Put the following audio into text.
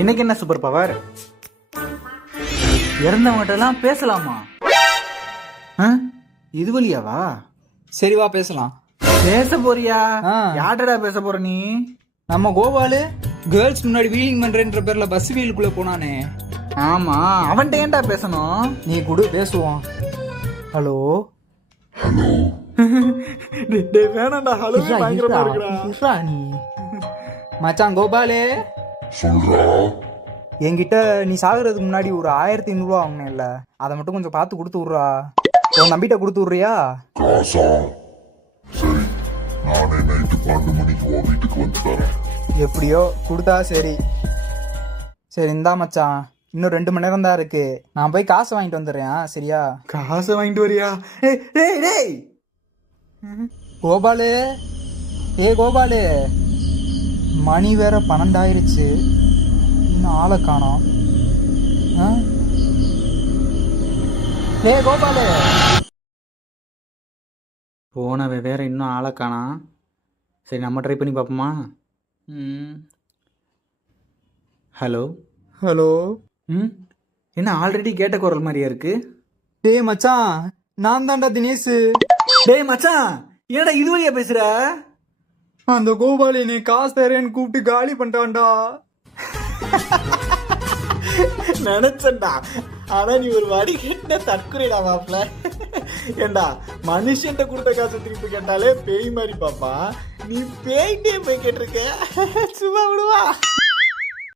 இன்னைக்கு என்ன super power? இறந்தவங்கிட்ட எல்லாம் பேசலாமா? இது வழியாவா? சரி வா பேசலாம். பேச போறியா? யார்டா பேச போற நீ? நம்ம கோபாலு கேர்ள்ஸ் முன்னாடி வீலிங் பண்றேன்ற பேர்ல பஸ் வீலுக்குள்ள போனானே. ஆமா, அவன்கிட்ட ஏன்டா பேசணும்? நீ கூட பேசுவான். ஹலோ வேணாண்டா. ஹலோ பயங்கரமா இருக்குடா. நீ மச்சான் கோபாலு சொல்றா. என்கிட்ட நீ சாகுறதுக்கு முன்னாடி ஒரு 1500 ரூபா வாங்கினேன்ல, அதை மட்டும் கொஞ்சம் பார்த்து கொடுத்து விட்றா. உன் நம்பிட்ட கொடுத்து விட்றியா? காசா? சரி, நானே நைட்டு 12 மணிக்கு உன் வீட்டுக்கு வந்து தரேன். எப்படியோ கொடுத்தா சரி. சரி இந்தா மச்சான், இன்னும் 2 மணி நேரம் தான் இருக்கு. நான் போய் காசு வாங்கிட்டு வந்துடுறேன். சரியா? காசை வாங்கிட்டு வரியா? டேய் கோபாலு, கோபாலு, மணி வேற 12 ஆயிருச்சு, இன்னும் ஆளை காணோம். கோபாலு போனவ வேற இன்னும் ஆளை காணா. சரி நம்ம ட்ரை பண்ணி பார்ப்போமா? Hello hello. என்ன ஆல்ரெடி கேட்ட குரல் மாதிரியா இருக்கு? டேய் மச்சான், நான் தான்டா தினேஷ். டேய் மச்சான், என்னடா இது வழியா பேசுற? அந்த கோபாலு நீ காசு தரேன்னு கூப்பிட்டு காலி பண்ணிட்டான்டா. நினைச்சண்டா, ஆனா நீ ஒரு வடி கிட்ட தற்கொலைடா மாப்ள. ஏண்டா மனுஷன்ட்ட கொடுத்த காசு திருப்பி கேட்டாலே பேய் மாதிரி பாப்பா, நீ பேய்கிட்டே போய் கேட்டிருக்க. சும்மா விடுவா.